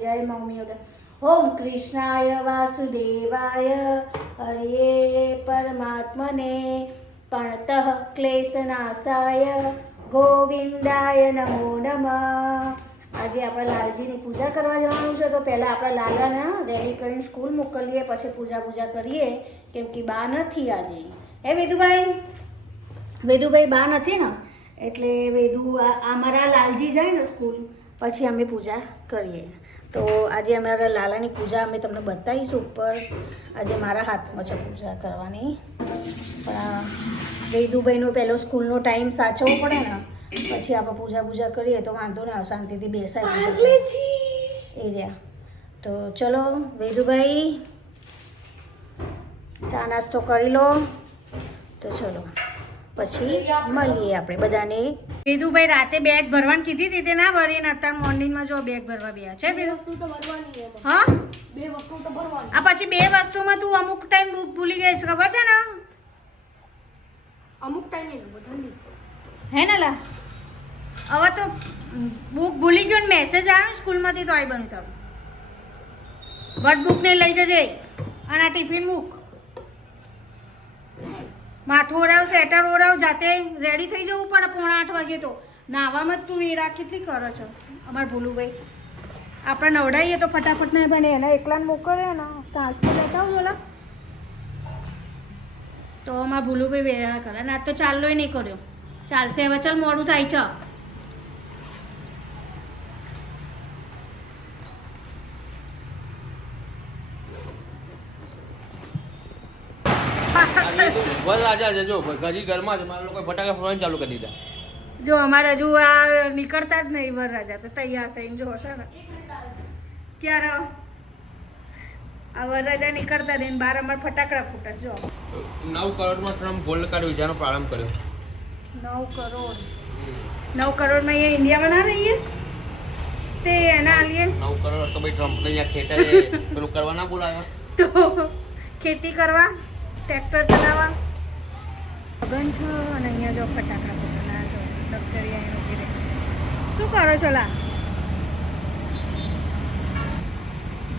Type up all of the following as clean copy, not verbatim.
જય મમ્મી ઓમ કૃષ્ણાય વાસુદેવાય હરે પરમાત્મને પ્रणतઃ ક્લેશનાશાય ગોવિંદાય નમો નમઃ। આજે આપણે લાલજીની પૂજા કરવા જવાનું છે, તો પહેલાં આપણે લાલાને રેડી કરીને સ્કૂલ મોકલીએ, પછી પૂજા કરીએ, કેમ કે બા નથી આજે। હે વેદુભાઈ બા નથી ને, એટલે અમારા લાલજી જાય ને સ્કૂલ પછી અમે પૂજા કરીએ। તો આજે અમારા લાલાની પૂજા અમે તમને બતાવીશું ઉપર। આજે મારા હાથમાં છે પૂજા કરવાની, પણ વેદુભાઈનો પહેલો સ્કૂલનો ટાઈમ સાચવવો પડે ને, પછી આપણે પૂજા કરીએ તો વાંધો ના આવે, શાંતિથી બેસાય એ રહ્યા। તો ચલો વેદુભાઈ ચા નાસ્તો કરી લો, તો ચલો પછી મળીએ આપણે બધાને। વેદુભાઈ રાતે બેગ ભરવાની કીધી હતી, તે ના ભરીને અત્યારે મોર્નિંગમાં જો બેગ ભરવા ગયા છે। હા, આ પછી બે વસ્તુમાં તું અમુક ટાઈમ બુક ભૂલી ગઈ છે, ખબર છે ને? અમુક ટાઈમ હે ને લા, હવે તો બુક ભૂલી ગયો ને મેસેજ આવ્યો સ્કૂલમાંથી, તો આવી બન્યું તારું વટ બુકને લઈ જજે, અને આ ટિફિન મૂક, માથું ઓરાવ, સ્વેટર ઓરાવ, જાતે રેડી થઈ જવું પડે 7:45 વાગે। તો નાવામાં જ તું એ રાખીથી કરો છો અમારે ભૂલુભાઈ, આપણે નવડાવીએ તો ફટાફટ ના બને, એના એકલાને મોકલે ને તો આજથી બતાવું બોલા, તો અમારા ભૂલુભાઈ વેરા કરે ને, આજ તો ચાલ્લોય નહીં કર્યો, ચાલશે હવે, ચાલ મોડું થાય છે। ચાલુ કરી દીધા, જો અમારે હજુ આ નીકળતા જ નહીં વરરાજા, તો તૈયાર થઈને જો હશે ને ક્યારે આ વરરાજા નીકળતા રહીને બહાર અમારે ફટાકડા ફૂટે। જો 9 કરોડમાં ટ્રમ્પ ગોલ્ડ કાર્ડ વિઝાનો પ્રારંભ કર્યો। 9 કરોડમાં અહીંયા ઇન્ડિયામાં ના રહીએ તે એના આલીએ 9 કરોડ તો ભાઈ ટ્રમ્પને અહીંયા ખેતરે પેલું કરવા ના બોલાવ્યા, તો ખેતી કરવા, ટ્રેક્ટર ચલાવવા લગન છો, અને અહીંયા જો ફટાકડા ફૂટવાના જો લક્ઝરી ઉભી રહે। શું કરો છો લા?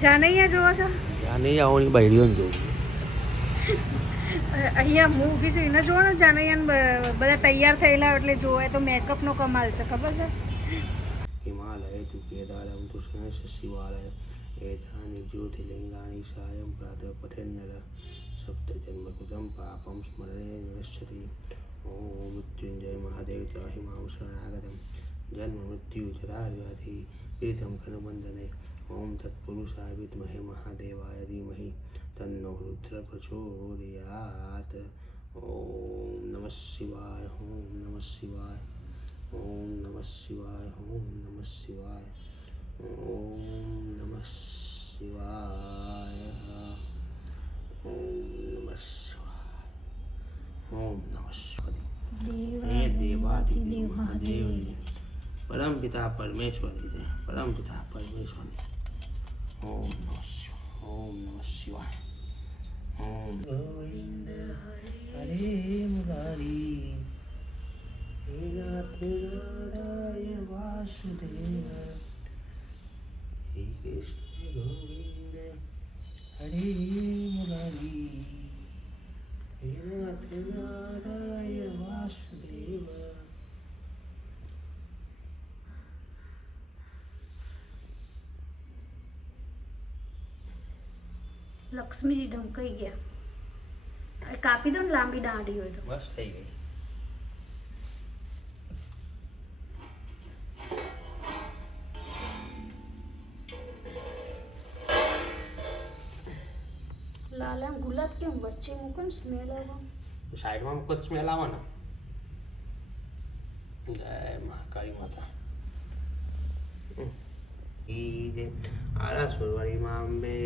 જાનૈયા જોવો છો? જાનૈયા આવવાની બૈરીઓને જોઉં, અહીંયા હું ઊભી છું એને જોવો ને, જાનૈયા બધા તૈયાર થયેલા એટલે જોવે તો મેકઅપનો કમાલ છે, ખબર છે? હિમાલય તુ કેદારમ તુ શિવાલય એતાની જ્યોતિર્લિંગાની સાયં પ્રાતઃ પઠેન્નર સપ્ત જન્મકૃતમ પાપમ સ્મરણે નશ્યતિ। ઓમ મૃત્યુંજય મહાદેવ ત્રાહિમામ શરણાગતમ જન્મ મૃત્યુ જરાવ્યાધિ પીડિતમ ખનબંધને। ઓમ તત્પુરુષાય વિદ્મહે મહાદેવાય ધીમહિ તન્નો રુદ્ર પ્રચોદયાત। ઓમ નમઃ શિવાય, ઓમ નમઃ શિવાય, ઓમ નમઃ શિવાય, ઓમ નમઃ શિવાય, ઓમ નમઃ શિવાય, ઓમ નમઃ શિવાય, ઓમ નમઃ શિવાય। હે દેવાધિદેવ મહાદેવ પરમ પિતા પરમેશ્વરી, પરમ પિતા પરમેશ્વરી। ઓમ નમઃ શિવાય, ઓમ નમઃ શિવાય, ઓમ ગોવિંદ હરે મુરારી હે નાથ નારાયણ વાસુદેવ હે કૃષ્ણ ગોવિંદ હરે મુરારી હે નાથ નારાયણ વાસુદેવ। લક્ષ્મીજી ઢંકાઈ ગયા, કાપી દો ને લાંબી દાંડી હોય તો બસ થઈ ગઈ। લાલા ગુલાબ કેમ વચ્ચે મૂકો ને, સ્મેલ આવે, સાઈડમાં મૂકો સ્મેલ આવે ને। જય મહાકાળી માતા કી જય, આરા સુરવાળી માં અંબે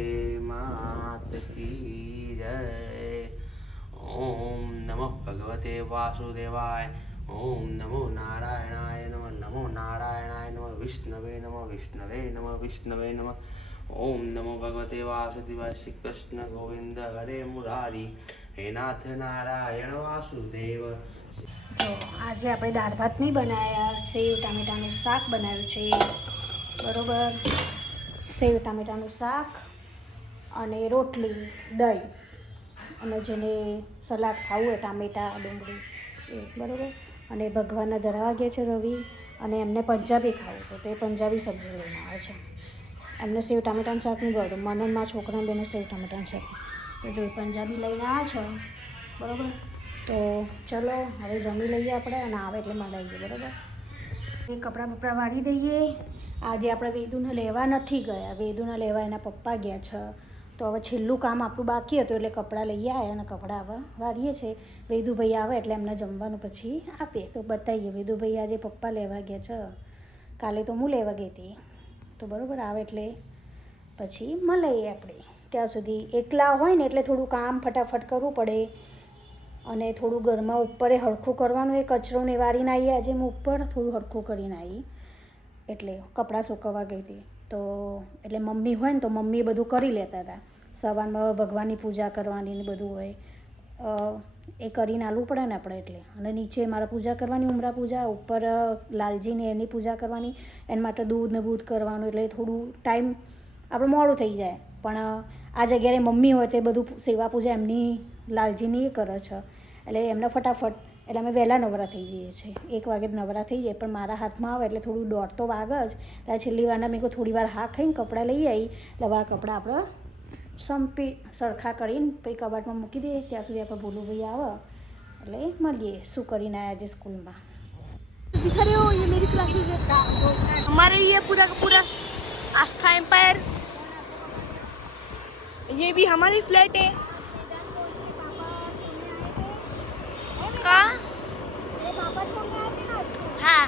માત કી જય। ઓમ નમઃ ભગવતે વાસુદેવાય, ઓમ નમો નારાયણાય નમઃ, નમો નારાયણાય નમઃ, વિષ્ણવે નમઃ, વિષ્ણવે નમઃ, વિષ્ણવે નમઃ। ઓમ નમો ભગવતે વાસુદેવાય, શ્રી કૃષ્ણ ગોવિંદ હરે મુરારી હે નાથ નારાયણ વાસુદેવ। જો આજે આપણે દાળ ભાત નહીં બનાવ્યા, સેવ ટામેટાનું શાક બનાવ્યું છે, બરોબર। સેવ ટામેટાનું શાક અને રોટલી દહીં અને જેને સલાડ ખાવું હોય ટામેટાં ડુંગળી એ બરાબર. અને ભગવાનના ધરાવા ગયા છે રવિ, અને એમને પંજાબી ખાવું તો તે પંજાબી સબ્જી લઈને આવે છે. એમને સેવ ટામેટાનું શાક નહીં ભાવતું, મને મારા છોકરાને બેને સેવ ટામેટાનું શાક, તો જો પંજાબી લઈને આવ્યા છે બરાબર. તો ચલો હવે જમી લઈએ આપણે, અને આવે એટલે મળાવીએ બરાબર. એ કપડાં બપડા વાળી દઈએ. આજે આપણે વેદુને લેવા નથી ગયા, વેદુને લેવા એના પપ્પા ગયા છે. તો હવે છેલ્લું કામ આપણું બાકી હતું એટલે કપડાં લઈ આવ્યા અને કપડાં હવે વાળીએ છીએ. વેદુભાઈ આવે એટલે એમને જમવાનું પછી આપીએ. તો બતાવીએ વેદુભાઈ આજે પપ્પા લેવા ગયા છે, કાલે તો હું લેવા ગઈ હતી. તો બરાબર આવે એટલે પછી મળીએ આપણે. ત્યાં સુધી એકલા હોય ને એટલે થોડું કામ ફટાફટ કરવું પડે, અને થોડું ઘરમાં ઉપર હરખું કરવાનું. એ કચરો ને વાળીને આવીએ. આજે હું ઉપર થોડું હરખું કરીને આવી, એટલે કપડાં સુકવવા ગઈ હતી. તો એટલે મમ્મી હોય ને તો મમ્મી બધું કરી લેતા હતા. સવારમાં ભગવાનની પૂજા કરવાની ને બધું હોય એ કરીને આલવું પડે ને આપણે એટલે. અને નીચે મારે પૂજા કરવાની ઉમરા પૂજા, ઉપર લાલજીને એની પૂજા કરવાની, એના માટે દૂધ ને બૂધ કરવાનું, એટલે થોડું ટાઈમ આપણે મોડું થઈ જાય. પણ આ જગ્યાએ મમ્મી હોય તે બધું સેવા પૂજા એમની લાલજીની એ કરે છે, એટલે એમને ફટાફટ એટલે અમે વહેલા નવરા થઈ જઈએ છીએ. 1 વાગે જ નવરા થઈ જાય, પણ મારા હાથમાં આવે એટલે થોડું દોઢ તો વાગે જ. ત્યારે છેલ્લી વારના મેં કહું થોડી વાર હા ખાઈને કપડાં લઈ આવી, એટલે આ કપડાં આપણે સંપી સરખા કરીને પછી કબાટમાં મૂકી દઈએ. ત્યાં સુધી આપણે ભોલુભાઈ આવે એટલે મળીએ શું કરીને આવ્યા આજે સ્કૂલમાં. दिखा रहे हो ये मेरी क्लासेस है, हमारे ये पूरा का पूरा आस्था एम्पायर, ये भी हमारी फ्लैट है. कहाँ? हाँ,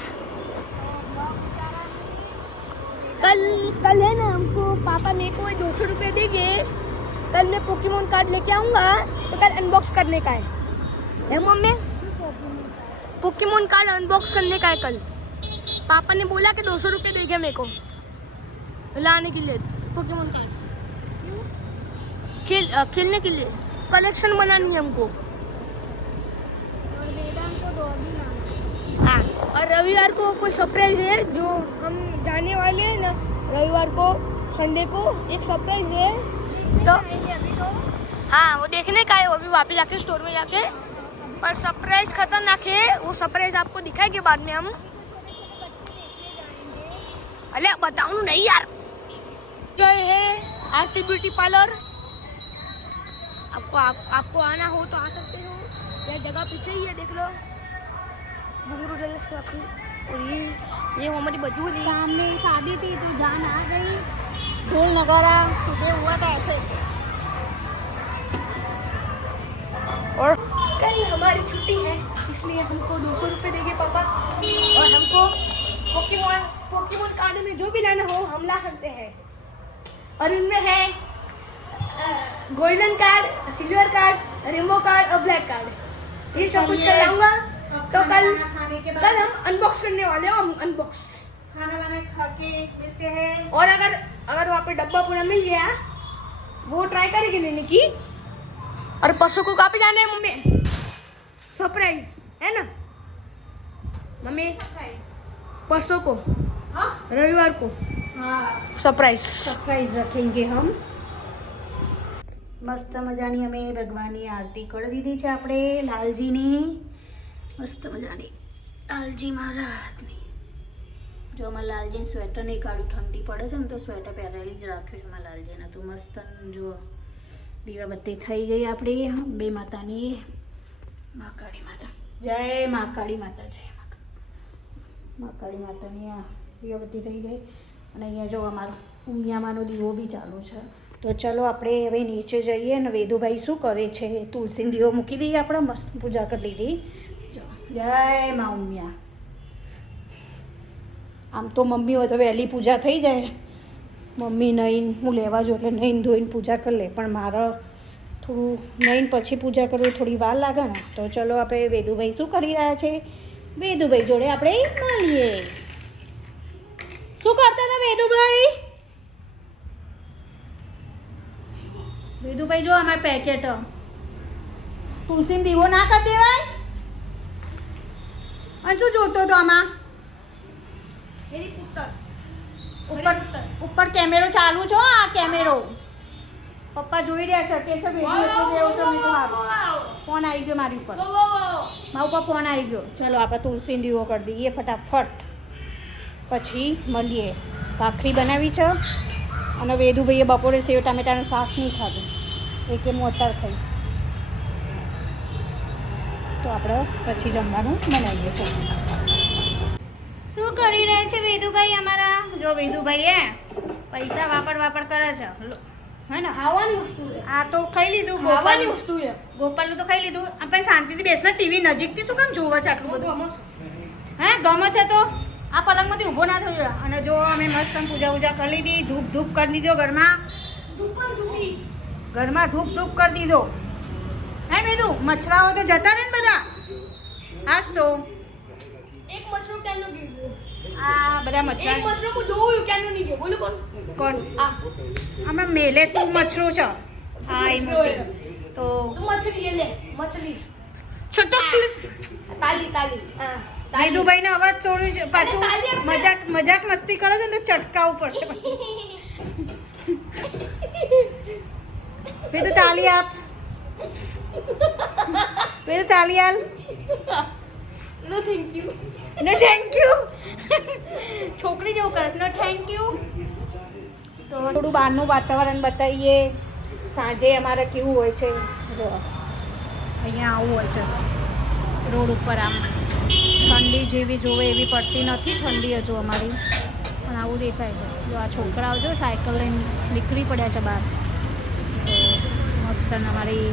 कल है ना हमको पापा मेरे को 200 रुपये देंगे. कल मैं पोकेमोन कार्ड लेके आऊँगा तो कल अनबॉक्स करने का है मम्मी. पोकेमोन कार्ड अनबॉक्स करने का है कल. पापा ने बोला कि 200 रुपये देंगे मेरे को लाने के लिए पोकेमोन कार्ड. खेलने के लिए कलेक्शन बनानी है हमको. हाँ, और रविवार को कोई सरप्राइज है जो हम जाने वाले हैं ना, रविवार को संडे को एक सरप्राइज है. तो हाँ वो देखने का है, वो भी वापस जाके स्टोर में जाके. पर सरप्राइज खतरनाक है, वो सरप्राइज आपको दिखाएंगे बाद में हम. अरे बताऊं नहीं यार. जो है आरती ब्यूटी पार्लर, आपको आना हो तो आ सकते हो. यह जगह पीछे ही है, देख लो घुंगरू ज्वेलर्स की आपकी. और ये हमारी बजू है. सामने शादी थी तो जान आ गई, ढोल नगारा सुबह हुआ था ऐसे. और कल हमारी छुट्टी है इसलिए हमको 200 रुपये देंगे पापा, और हमको पोकेमोन कार्ड में जो भी लाना हो हम ला सकते हैं. और उनमें है गोल्डन कार्ड, सिल्वर कार्ड, रेमो कार्ड और ब्लैक कार्ड. ये सब कुछ कर लाऊंगा. तो कल हम अनबॉक्स करने वाले हो. हम अनबॉक्स खाना वाना खा के मिलते हैं. और अगर वहाँ पे डब्बा पूरा मिल गया वो ट्राई करेंगे लेने की. और परसों को कहाँ पे जाना है मम्मी? सरप्राइज है ना मम्मी? परसों को, हाँ रविवार को हाँ सरप्राइज. સરપ્રાઈઝ રખેંગે હમ. મસ્ત મજાની અમે ભગવાનની આરતી કરી દીધી છે આપણે લાલજીની. મસ્ત મજાની લાલજી મહારાજની. જો અમારા લાલજીને સ્વેટર નહીં કાઢ્યું, ઠંડી પડે છે ને તો સ્વેટર પહેરેલી જ રાખ્યું છે અમારા લાલજીને. તો મસ્ત જો દીવાબત્તી થઈ ગઈ આપણી બે માતાની. મહાકાળી માતા જય મહાકાળી માતા, જય મહાકાળી માતાની આ દીવાબત્તી થઈ ગઈ. અને અહીંયા જો અમારો ઉમિયામાંનો દીવો બી ચાલુ છે. તો ચલો આપણે હવે નીચે જઈએ. અને વેદુભાઈ શું કરે છે, તુલસીનો દીવો મૂકી દઈએ. આપણે મસ્ત પૂજા કરી લીધી. જો જય મા ઉમિયા. આમ તો મમ્મી હોય તો વહેલી પૂજા થઈ જાય, મમ્મી નહીં હું લેવા જો એટલે નહીં ધોઈને પૂજા કરી લે. પણ મારે થોડું નહીં પછી પૂજા કરવી થોડી વાર લાગે ને. તો ચલો આપણે વેદુભાઈ શું કરી રહ્યા છે, વેદુભાઈ જોડે આપણે મળીએ. શું કરતા હતા વેદુભાઈ? વેદુભાઈ જો અમારે પેકેટ તુલસીનો દીવો ના કરી દેવાય. અને શું જોતો હતો આમાં? मेरी पुत्र ઉપર કેમેરો ચાલુ છો આ કેમેરો પપ્પા જોઈ રહ્યા છે કે છે વિડીયો તો એવું તો મેં સારું ફોન આવી ગયો મારી ઉપર મારા ઉપર ફોન આવી ગયો ચલો આપણે તુલસી દીવો કરી દઈએ ફટાફટ પછી મળીએ ભાખરી બનાવી છે અને વેદુભાઈએ બપોરે સેવ ટામેટાનું શાક નહીં ખાધું એ કે હું અત્યારે ખાઈશ તો આપણે પછી જમવાનું બનાવીએ છીએ શું કરી રહ્યા છે વેદુભાઈ અમારા જો વેદુભાઈ પૈસા વાપર કરે છે હે ને ખાવાની વસ્તુ છે આ તો ખાઈ લીધું ખાવાની વસ્તુ છે ગોપાલનું તો ખાઈ લીધું આપણે શાંતિથી બેસને ટીવી નજીકથી શું કામ જોવે છે આટલું બધું હે ગમે છે તો આ પલંગમાંથી ઊભો ના થયો અને જો અમે મસ્ત પૂજા કરી લીધી ધૂપ ધૂપ કરી દીધો ઘરમાં ઘરમાં ધૂપ ધૂપ કરી દીધો હે મેદું મચ્છરાઓ તો જતા રહે ને બધા હાસ તો એક મચ્છરો કેનો ગયો આ બધા મચ્છરા એક મચ્છરો હું જોયું કેનો નહીં ગયો બોલો કોણ આ આમાં મેલે તું મચ્છરો છે હા એ મોટી તો તું મચ્છરી લે મચ્છરી છટક તાલી હા મેદુભાઈને અવાજ થોડું પાછું મજાક મસ્તી કરો છો ને તો ચટકાવું પડશે મેદુ તાલી આપ મેદુ તાલી આલ no thank you no thank you છોકરી જેવું કરસ નો થેન્ક યુ તો થોડું બહારનું વાતાવરણ બતાવીએ સાંજે અમારે કેવું હોય છે જો અહીંયા આવું હોય છે રોડ ઉપર આમ ઠંડી જેવી જોવે એવી પડતી નથી ઠંડી હજુ અમારી પણ આવું દેખાય છે જો આ છોકરાઓ જો સાયકલ લઈને નીકળી પડ્યા છે બહાર તો મસ્ત અમારી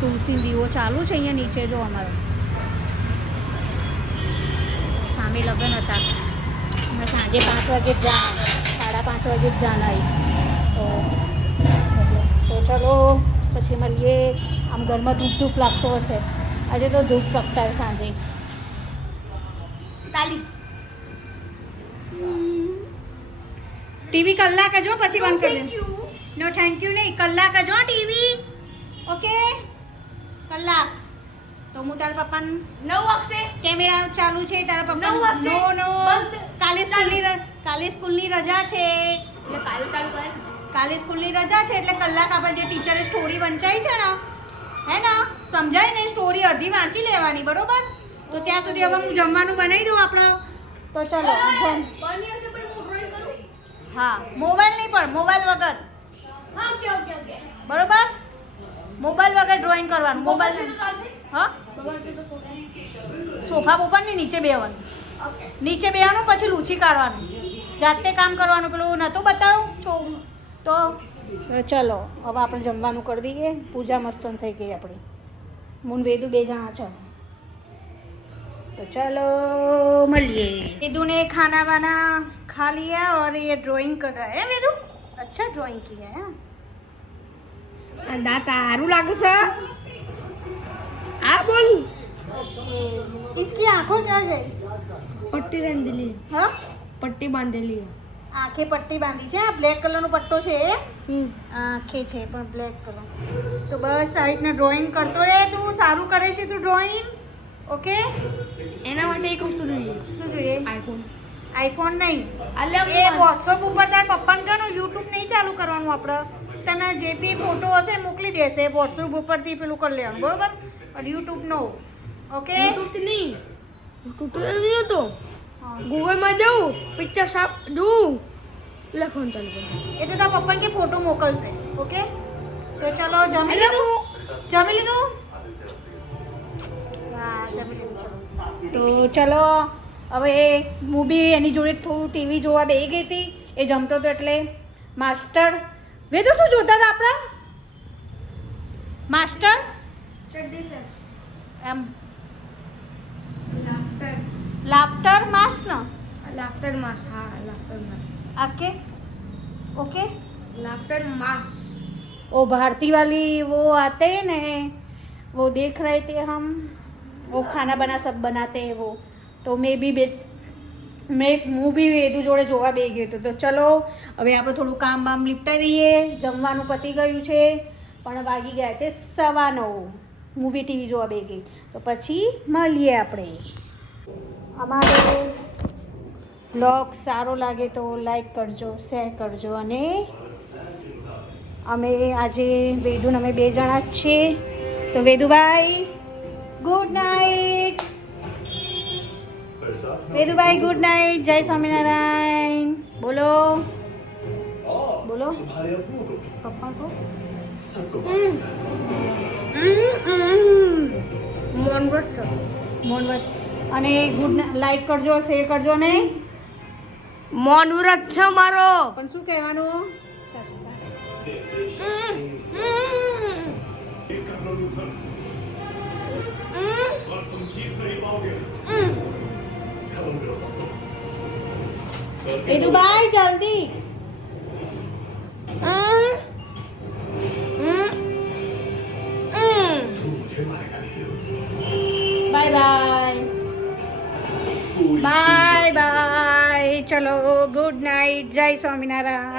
તુલસી દીવો ચાલુ છે અહીંયા નીચે જો અમારો સામે લગ્ન હતા અમે સાંજે 5 વાગે જ જાના 5:30 વાગે જ જાના તો ચલો પછી મળીએ આમ ઘરમાં ધૂપ ધૂપ લાગતો હશે આજે તો ધૂપ પ્રગટાય સાંજે તાલી ટીવી કલાક જો પછી બંધ કરી દે નો થેન્ક યુ નહીં કલાક જો ટીવી ઓકે કલાક તો હું તારા પપ્પાને 9 વાગશે કેમેરા ચાલુ છે તારા 9 પપ્પા વાગશે નો બંધ કાલે સ્કૂલની રજા છે એટલે કાલે ચાલુ કરે કાલે સ્કૂલની રજા છે એટલે કલાક આપણે જે ટીચરે સ્ટોરી વંચાઈ છે ને હે ને સમજાય ને સ્ટોરી અડધી વાંચી લેવાની બરોબર તો ત્યાં સુધી હવે હું જમવાનું બનાવી દઉં આપણે તો ચલો બની હશે પછી હું ડ્રોઈંગ કરું હા મોબાઈલ નહીં પણ મોબાઈલ વગર હા ઓકે બરોબર મોબાઈલ વગર ડ્રોઈંગ કરવાનું મોબાઈલ તો ચાલશે હા બગર તો સોફા સોફા ઉપર નહીં નીચે બેવાનું ઓકે નીચે બેવાનું પછી લૂછી કાઢવાનું જાતે કામ કરવાનું પેલું નહોતું બતાવું તો ચલો હવે આપણે જમવાનું કરી દઈએ પૂજા મસ્ત થઈ ગઈ આપણી મૂન વેદુ 2 જણા છે तो चलो मलिए वेदू ने खाना वाना खा लिया और ये ड्राइंग कर रहा है वेदू अच्छा ड्राइंग किया है દાંત હારું લાગે છે આ બોલ इसकी आंखों क्या गई પટ્ટી બાંધેલી हाँ પટ્ટી બાંધેલી आंखें पट्टी बांधी છે આ બ્લેક કલરનો પટ્ટો છે આંખે છે પણ બ્લેક કલર તો બસ આ રીતના ડ્રોઈંગ કરતો રહે તું સારું કરે છે તું ડ્રોઈંગ ઓકે એના માટે એક વસ્તુ જોઈએ શું જોઈએ આઈફોન નહીં અલ્યા એ વોટ્સઅપ ઉપર તાર પપ્પાને કહો યુટ્યુબ નહીં ચાલુ કરવાનું આપણે તને જે બી ફોટો હશે મોકલી દેશે વોટ્સઅપ ઉપરથી પેલું કરી લેવાનું બરોબર પણ યુટ્યુબ નો ઓકે યુટ્યુબ નહીં ટ્યુટોરિયલ નહીં હતો ગૂગલમાં જાઉં પિક્ચર સાફ જોઉં લખવાનું ચાલુ કરું એ તો તારા પપ્પાને કે ફોટો મોકલશે ઓકે તો ચલો જમી એટલે લીધું જમી લીધું હા જમી લીધું ચલો તો ચલો હવે હું બી એની જોડે થોડું ટીવી જોવા બેસી ગઈ હતી એ જમતો હતો એટલે માસ્ટર વેદુ શું જોતા હતા આપણા માસ્ટર એમ લાફ્ટર માસ ને લાફ્ટર માસ हाँ लाफ्टर मास आके ओके लाफ्टर मास वो भारती वाली वो आते हैं ना वो देख रहे थे हम वो खाना बना सब बनाते हैं वो तो मैं भी વેદુ જોડે જોવા બે ગયો હતો તો ચલો હવે આપણે થોડું કામ બામ લીપટાઈ દઈએ જમવાનું પતી ગયું છે પણ વાગી ગયા છે 9:15 મૂવી ટીવી જોવા બે ગઈ તો પછી મળીએ આપણે અમારે બ્લોગ સારો લાગે તો લાઈક કરજો, શેર કરજો. અને અમે આજે વેદુને અમે 2 જણા જ છીએ. તો વેદુભાઈ ગુડ નાઇટ. વેદુભાઈ ગુડ નાઇટ. જય સ્વામિનારાયણ. બોલો બોલો પપ્પા કો મોનવ્રત. અને ગુડ લાઈક કરજો, શેર કરજો. ને મૌન વ્રત છે મારો. પણ શું કહેવાનું? વેદુભાઈ જલ્દી. Bye bye. Bye bye. ચલો ગુડ નાઇટ. જય સ્વામિનારાયણ.